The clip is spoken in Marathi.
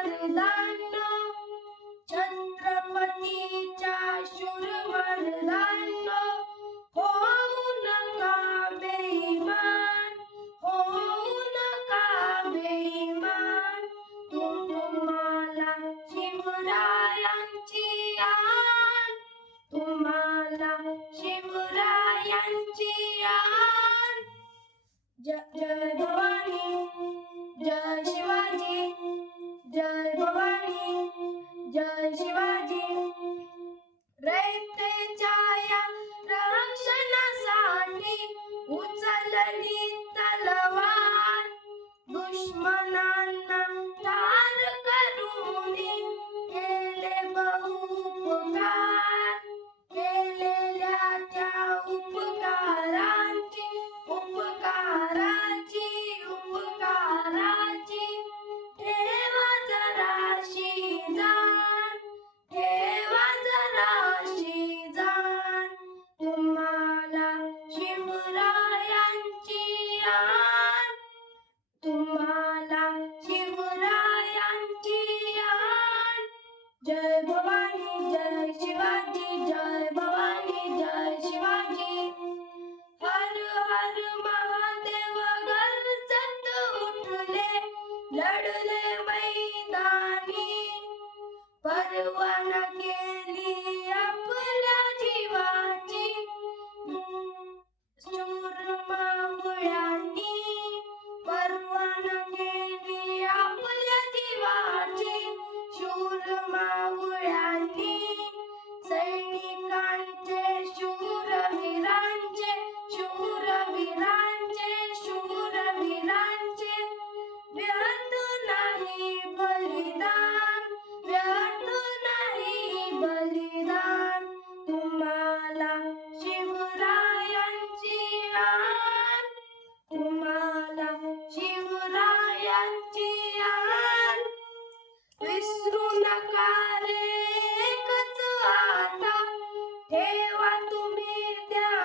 मर्दांनो, छत्रपतीच्या शूर मर्दांनो, होऊ नका बेईमान, होऊ नका बेईमान. तुम्हाला शिवरायांची आण, तुम्हाला शिवरायांची आण. जय भवानी, जय शिवाजी, जय भवानी, जय शिवाजी. रयतेच्या या रक्षणासाठी उचलली तलवार, दुश्मनांना ठार करून केले बहुपकार. केलेल्या त्या उपकाराची ठेवा जराशी जाण, ठेवा जराशी जाण. तुम्हाला शिवरायांची आण, तुम्हाला शिवरायांची आण. जय भवानी, जय शिवाजी, जय भवानी, जय शिवाजी. हर हर महादेव गरजत उठले, लढले मैदानी. परवाना केली आपल्या जीवाची, शूर मावळ्यांनी. परवाना केली आपल्या जीवाची, शूर मावळ्यांनी. सैनिकांचे शूरवीरांचे, शूरवीरांचे, शूरवीरांचे व्यर्थ नाही बलिदान, व्यर्थ नाही बलिदान. तुम्हाला शिवरायांची आण, तुम्हाला शिवरायांची आण. विसरू नका रे एकच आता, ठेवा तुम्ही त्या